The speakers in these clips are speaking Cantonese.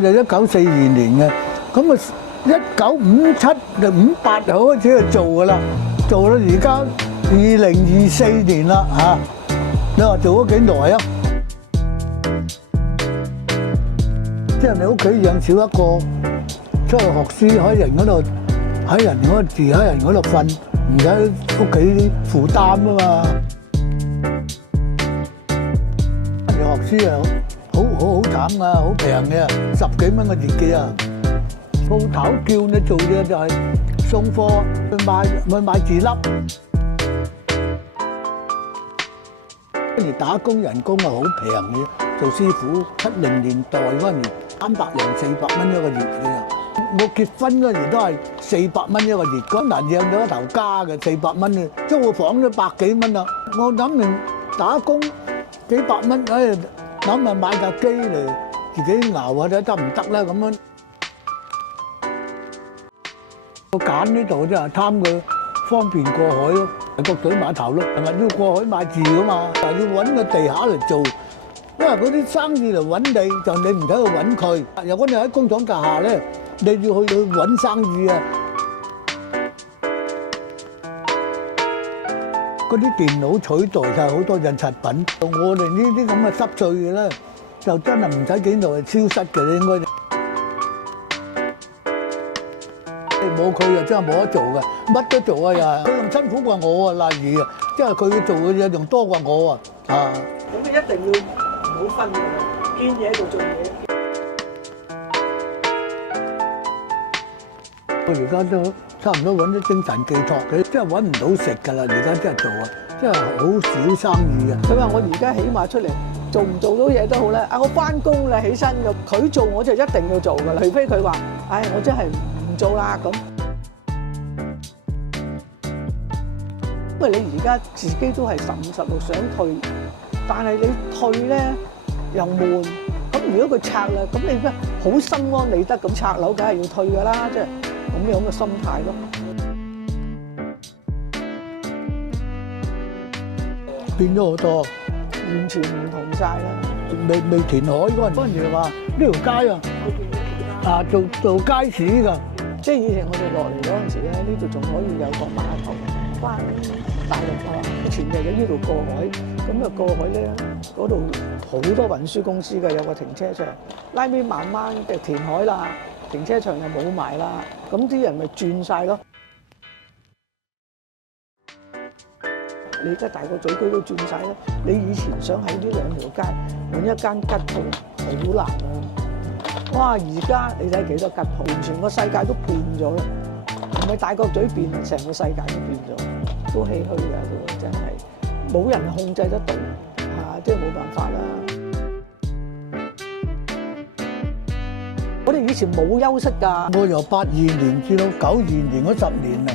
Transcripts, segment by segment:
就1942年嘅，咁啊1957就58就開始去做㗎啦，做到而家2024年啦嚇，你話做咗幾耐啊？即係你屋企養少一個，出去學書喺人嗰度，喺人嗰度住，喺人嗰度瞓，唔使屋企負擔啊嘛。學書啊，好慘啊，好平嘅，10幾蚊個月嘅啊。鋪頭叫你做嘢就係送貨去買字粒，跟住打工人工啊好平嘅，做師傅70年代嗰陣時300零400蚊一個月嘅。我結婚嗰時都係400蚊一個月，嗰陣養咗一頭家嘅400蚊嘅，租個房都100幾蚊啦。我諗完打工幾百蚊，諗下買架機嚟自己熬下睇得唔得啦咁樣。我揀呢度真係貪佢方便過海咯，國際碼頭咯，係咪要過海買字噶嘛？但係要揾個地下嚟做，因為嗰啲生意嚟揾你，就你唔使去揾佢。如果你喺工廠架下咧，你要去揾生意啊！嗰啲電腦取代晒好多印刷品，我哋呢啲咁嘅濕碎嘅咧，就真係唔使幾耐消失嘅，應該。冇佢啊，真係冇得做嘅，乜都做啊又係。佢仲辛苦過我啊，例如啊，即係佢做嘅嘢仲多過我啊，啊！咁你一定要唔好分嘅，堅嘢喺度做嘢。我而家都差唔多揾啲精神寄託嘅，真係揾唔到食㗎啦！而家真係做啊，真係好少生意啊！佢話我而家起碼出嚟做唔做到嘢都好咧，我翻工啦起身嘅，佢做我就一定要做㗎啦，除非佢話，唉，我真係唔做啦咁。因為你而家自己都係15、16想退，但係你退咧又悶，咁如果佢拆啦，咁你咩好心安理得咁拆樓，梗係要退㗎啦，即係咁樣嘅心態咯。變咗好多，完全唔同晒啦。未填海嗰陣時話呢條街啊做街市㗎，即係以前我哋落嚟嗰陣時咧，呢度仲可以有個碼頭翻大陸啊，前日喺呢度過海，咁啊過海咧嗰度好多運輸公司嘅，有個停車場，拉尾慢慢嘅填海啦，停車場又冇埋啦，咁啲人咪轉晒咯。你而家大個嘴區都轉晒啦，你以前想喺呢兩條街揾一間吉鋪好難啊！哇！而家你睇幾多吉鋪，完全個世界都變咗啦，唔係大角咀變，成個世界都變咗，都唏噓㗎，都真係冇人控制得到嚇，即係冇辦法啦。我哋以前冇休息㗎，我由82年至到92年嗰10年啊，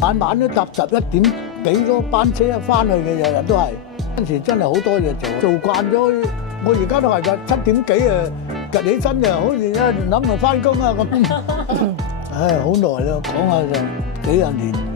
晚晚都搭11點幾嗰班車翻去嘅，日日都係。嗰陣時真係好多嘢做，做慣咗。我而家都係㗎，7點幾啊，趌起身就好似咧諗住翻工啊咁。唉，好耐啦，講下就幾廿年。